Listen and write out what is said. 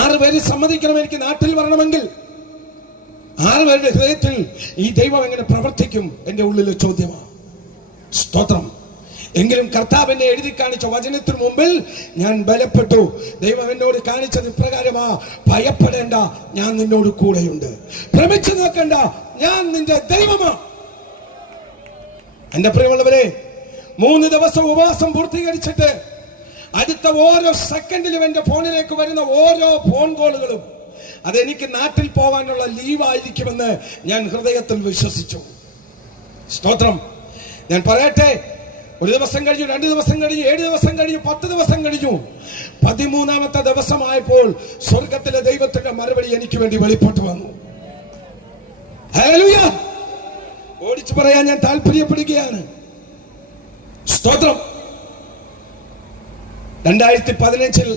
6 പേര് സമ്മതിക്കണം എനിക്ക് നാട്ടിൽ വരണമെങ്കിൽ. 6 പേരുടെ ഹൃദയത്തിൽ ഈ ദൈവം എങ്ങനെ പ്രവർത്തിക്കും എന്റെ ഉള്ളിലെ ചോദ്യമാണ്. സ്തോത്രം. എങ്കിലും കർത്താവ് എന്നെ എഴുതി കാണിച്ച വചനത്തിന് മുമ്പിൽ ഞാൻ ബലപ്പെട്ടു. ദൈവം എന്നോട് കാണിച്ചത് ഇപ്രകാരമാ: ഭയപ്പെടേണ്ട, ഞാൻ നിന്നോട് കൂടെയുണ്ട്. ഭ്രമിച്ചു നോക്കണ്ട, ഞാൻ നിന്റെ ദൈവമാ. എന്റെ പ്രിയമുള്ളവരെ, 3 ദിവസം ഉപവാസം പൂർത്തീകരിച്ചിട്ട് അടുത്ത ഓരോ സെക്കൻഡിലും എന്റെ ഫോണിലേക്ക് വരുന്ന ഓരോ ഫോൺ കോളുകളും അതെനിക്ക് നാട്ടിൽ പോകാനുള്ള ലീവായിരിക്കുമെന്ന് ഞാൻ ഹൃദയത്തിൽ വിശ്വസിച്ചു. സ്തോത്രം. ഞാൻ പറയട്ടെ, 1 ദിവസം കഴിഞ്ഞു, 2 ദിവസം കഴിഞ്ഞു, 7 ദിവസം കഴിഞ്ഞു, 10 ദിവസം കഴിഞ്ഞു. 13ാമത്തെ ദിവസമായപ്പോൾ സ്വർഗത്തിലെ ദൈവത്തിന്റെ മറുപടി എനിക്ക് വേണ്ടി വെളിപ്പെട്ടു വന്നു. ഹല്ലേലൂയ. ഓടിച്ചു പറയാൻ ഞാൻ താല്പര്യപ്പെടുകയാണ്. സ്തോത്രം. 2015